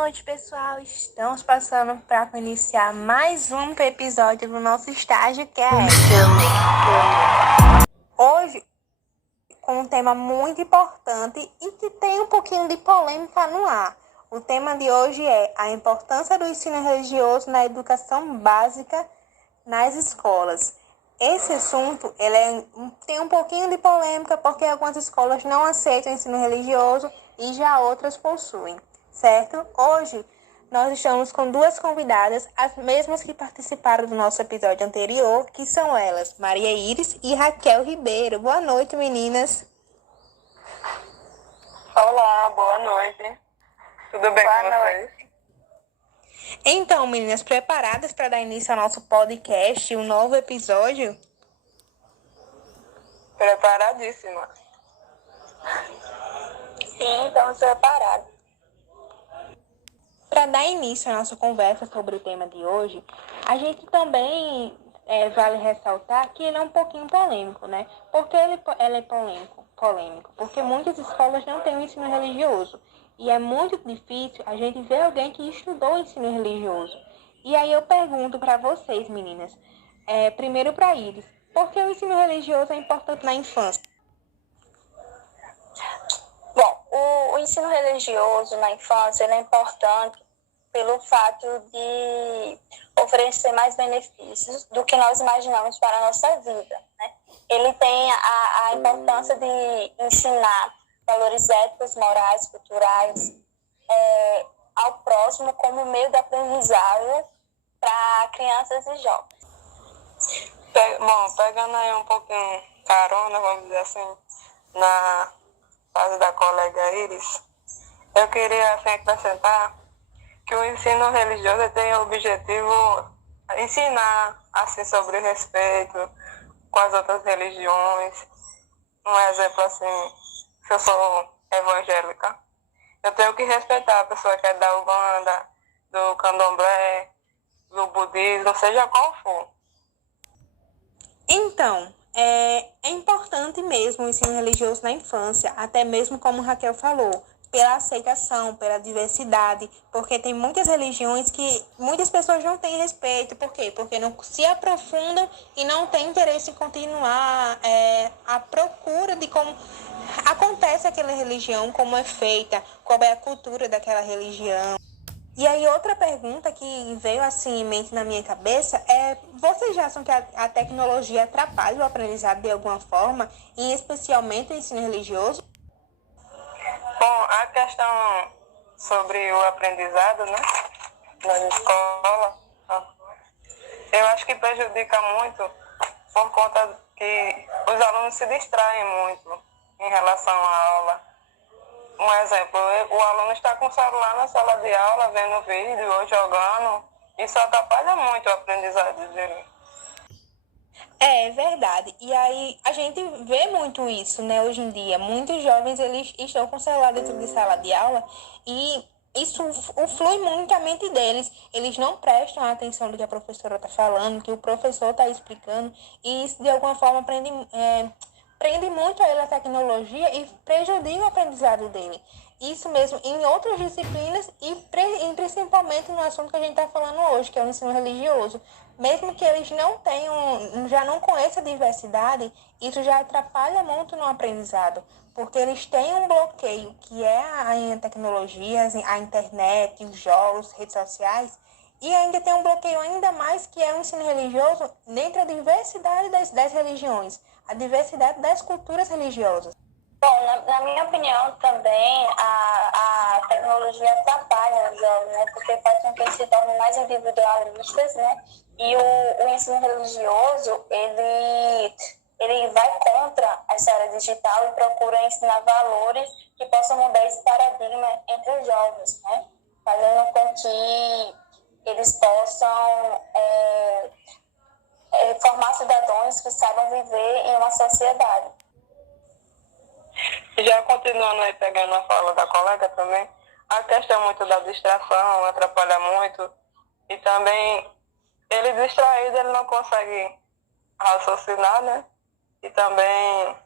noite, pessoal. Estamos passando para iniciar mais um episódio do nosso estágio que é hoje com um tema muito importante e que tem um pouquinho de polêmica no ar. O tema de hoje é a importância do ensino religioso na educação básica nas escolas. Esse assunto tem um pouquinho de polêmica porque algumas escolas não aceitam o ensino religioso e já outras possuem, certo? Hoje nós estamos com duas convidadas, as mesmas que participaram do nosso episódio anterior, que são elas, Maria Iris e Raquel Ribeiro. Boa noite, meninas. Olá, boa noite. Tudo bem com vocês? Então, meninas, preparadas para dar início ao nosso podcast, um novo episódio? Preparadíssima. Sim, estamos preparados. Para dar início à nossa conversa sobre o tema de hoje, a gente também vale ressaltar que ele é um pouquinho polêmico, né? Por que ele é polêmico? Porque muitas escolas não têm o ensino religioso. E é muito difícil a gente ver alguém que estudou o ensino religioso. E aí eu pergunto para vocês, meninas, primeiro para Iris, por que o ensino religioso é importante na infância? Bom, o ensino religioso na infância ele é importante pelo fato de oferecer mais benefícios do que nós imaginamos para a nossa vida, né? Ele tem a importância de ensinar valores éticos, morais, culturais ao próximo como meio de aprendizado para crianças e jovens. Bom, pegando aí um pouquinho carona, vamos dizer assim, na fase da colega Iris, eu queria assim, acrescentar que o ensino religioso tem o objetivo de ensinar assim, sobre o respeito com as outras religiões. Um exemplo assim, se eu sou evangélica, eu tenho que respeitar a pessoa que é da Umbanda, do Candomblé, do budismo, seja qual for. Então, é importante mesmo o ensino religioso na infância, até mesmo como Raquel falou, pela aceitação, pela diversidade, porque tem muitas religiões que muitas pessoas não têm respeito. Por quê? Porque não se aprofundam e não têm interesse em continuar a procura de como acontece aquela religião, como é feita, qual é a cultura daquela religião. E aí outra pergunta que veio assim em mente na minha cabeça é, vocês já acham que a tecnologia atrapalha o aprendizado de alguma forma, e especialmente o ensino religioso? Bom, a questão sobre o aprendizado, né, nas escolas, eu acho que prejudica muito por conta que os alunos se distraem muito em relação à aula. Um exemplo, o aluno está com o celular na sala de aula, vendo vídeo ou jogando, isso atrapalha muito o aprendizado dele. É verdade. E aí a gente vê muito isso, né, hoje em dia. Muitos jovens, eles estão com o celular dentro de sala de aula e isso flui muito a mente deles. Eles não prestam atenção do que a professora está falando, que o professor está explicando, e isso de alguma forma prende muito a ele a tecnologia e prejudica o aprendizado dele. Isso mesmo em outras disciplinas e principalmente no assunto que a gente está falando hoje, que é o ensino religioso. Mesmo que eles não tenham, já não conheçam a diversidade, isso já atrapalha muito no aprendizado, porque eles têm um bloqueio, que é a tecnologia, a internet, os jogos, redes sociais, e ainda tem um bloqueio ainda mais, que é o ensino religioso dentro da diversidade das religiões, a diversidade das culturas religiosas. Bom, na minha opinião também, a tecnologia atrapalha os jovens, né? Porque faz com que eles se tornem mais individualistas, né? E o ensino religioso, ele vai contra essa era digital e procura ensinar valores que possam mudar esse paradigma entre os jovens, né? Fazendo com que eles possam formar cidadãos que saibam viver em uma sociedade. Já continuando aí, pegando a fala da colega também, a questão muito da distração atrapalha muito, e também ele distraído, ele não consegue raciocinar, né? E também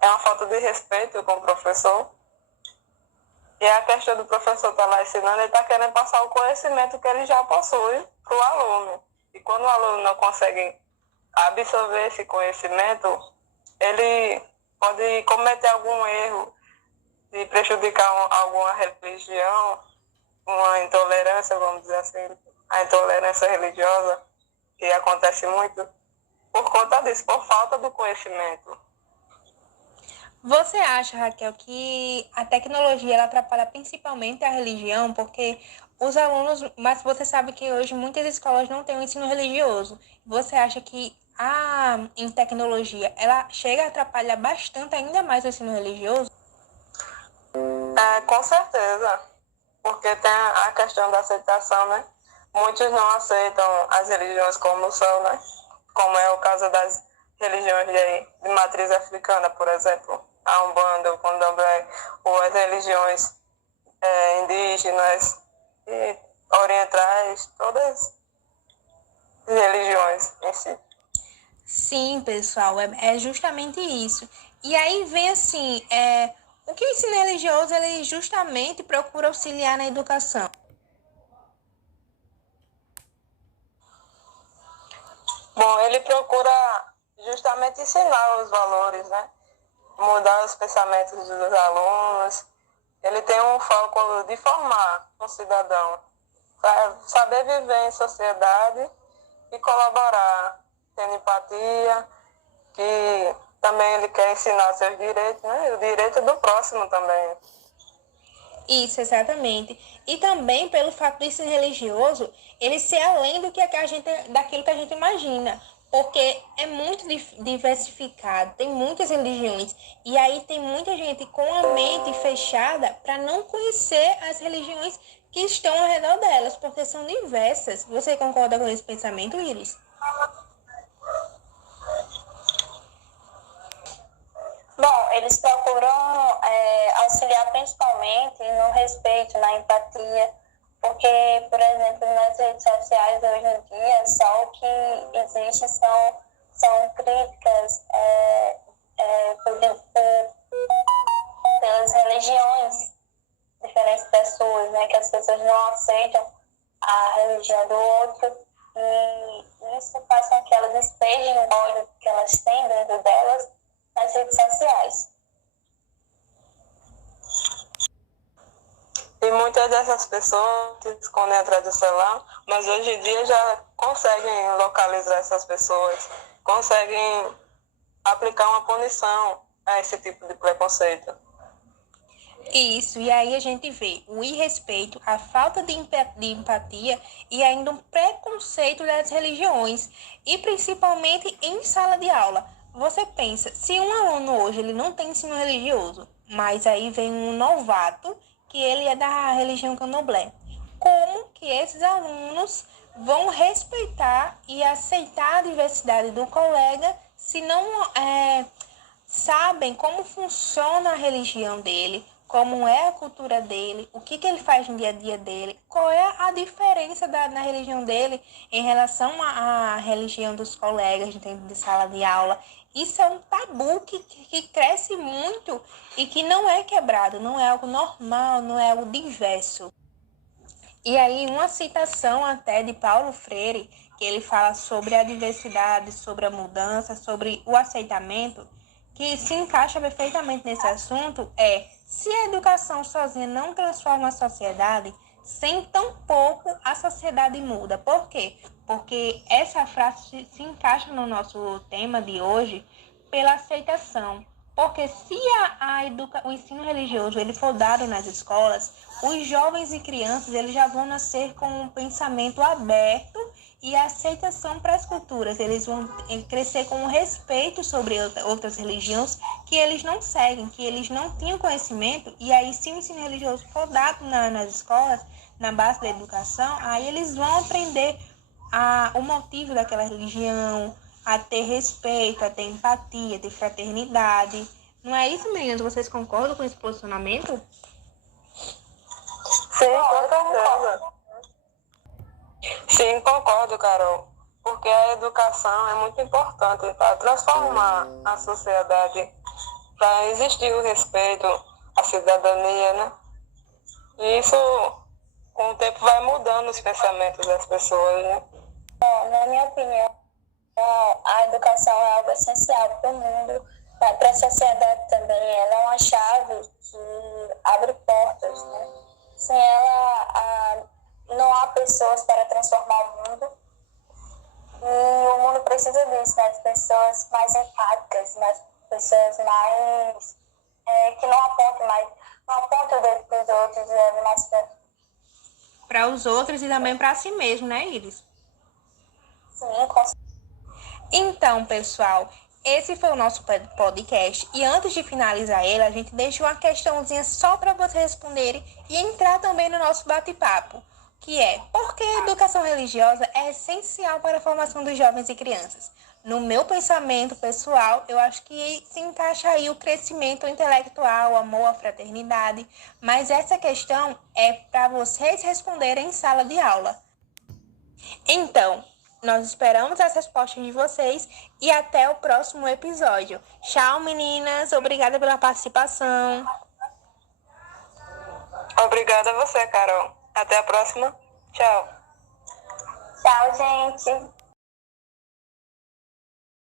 é uma falta de respeito com o professor. E a questão do professor estar lá ensinando, ele está querendo passar o conhecimento que ele já possui para o aluno. E quando o aluno não consegue absorver esse conhecimento, ele pode cometer algum erro de prejudicar alguma religião, uma intolerância, vamos dizer assim, a intolerância religiosa, que acontece muito por conta disso, por falta do conhecimento. Você acha, Raquel, que a tecnologia ela atrapalha principalmente a religião? Porque os alunos, mas você sabe que hoje muitas escolas não têm o ensino religioso. Você acha que em tecnologia ela chega a atrapalhar bastante ainda mais o ensino religioso? Com certeza, porque tem a questão da aceitação, né? Muitos não aceitam as religiões como são, né? Como é o caso das religiões de matriz africana, por exemplo, a Umbanda, o Candomblé, ou as religiões indígenas e orientais, todas as religiões em si. Sim, pessoal, é justamente isso. E aí vem assim, o que o ensino religioso ele justamente procura auxiliar na educação? Bom, ele procura justamente ensinar os valores, né? Mudar os pensamentos dos alunos. Ele tem um foco de formar um cidadão, para saber viver em sociedade e colaborar, tendo empatia, que também ele quer ensinar seus direitos, né? E o direito do próximo também. Isso, exatamente. E também pelo fato de ser religioso, ele ser além daquilo que a gente imagina. Porque é muito diversificado, tem muitas religiões. E aí tem muita gente com a mente fechada para não conhecer as religiões que estão ao redor delas, porque são diversas. Você concorda com esse pensamento, Iris? Bom, eles procuram auxiliar principalmente no respeito, na empatia, porque, por exemplo, nas redes sociais hoje em dia, só o que existe são críticas pelas religiões, diferentes pessoas, né, que as pessoas não aceitam a religião do outro, e isso faz com que elas despejem o ódio que elas têm dentro delas nas redes sociais. E muitas dessas pessoas se escondem atrás do celular, mas hoje em dia já conseguem localizar essas pessoas, conseguem aplicar uma punição a esse tipo de preconceito. Isso, e aí a gente vê o irrespeito, a falta de empatia e ainda um preconceito das religiões, e principalmente em sala de aula. Você pensa, se um aluno hoje ele não tem ensino religioso, mas aí vem um novato que ele é da religião candomblé, como que esses alunos vão respeitar e aceitar a diversidade do colega se não sabem como funciona a religião dele, como é a cultura dele, o que ele faz no dia a dia dele, qual é a diferença na religião dele em relação à religião dos colegas dentro de sala de aula. Isso é um tabu que cresce muito e que não é quebrado, não é algo normal, não é algo diverso. E aí uma citação até de Paulo Freire, que ele fala sobre a diversidade, sobre a mudança, sobre o aceitamento, que se encaixa perfeitamente nesse assunto, se a educação sozinha não transforma a sociedade, sem tão pouco a sociedade muda. Por quê? Porque essa frase se encaixa no nosso tema de hoje pela aceitação. Porque se o ensino religioso ele for dado nas escolas, os jovens e crianças eles já vão nascer com um pensamento aberto e a aceitação para as culturas. Eles vão crescer com um respeito sobre outras religiões que eles não seguem, que eles não tinham conhecimento. E aí, se o ensino religioso for dado nas escolas, na base da educação, aí eles vão aprender o motivo daquela religião, a ter respeito, a ter empatia, a ter fraternidade. Não é isso, meninas? Vocês concordam com esse posicionamento? Sim, com certeza. Sim, concordo, Carol. Porque a educação é muito importante para transformar a sociedade, para existir o respeito, a cidadania, né? E isso, com o tempo, vai mudando os pensamentos das pessoas, né? Bom, na minha opinião, a educação é algo essencial para o mundo, para a sociedade também. Ela é uma chave que abre portas, né? Sem ela, não há pessoas para transformar o mundo. E o mundo precisa disso, né? De pessoas mais empáticas, mais pessoas mais que não apontam mais, não apontam o dedo para os outros, levem mais Para os outros e também para si mesmo, né, Iris? sim, com Então, pessoal, esse foi o nosso podcast. E antes de finalizar ele, a gente deixa uma questãozinha só para vocês responderem e entrar também no nosso bate-papo, que é: por que a educação religiosa é essencial para a formação dos jovens e crianças? No meu pensamento pessoal, eu acho que se encaixa aí o crescimento intelectual, o amor, a fraternidade, mas essa questão é para vocês responderem em sala de aula. Então, nós esperamos as respostas de vocês e até o próximo episódio. Tchau, meninas. Obrigada pela participação. Obrigada a você, Carol. Até a próxima. Tchau. Tchau, gente.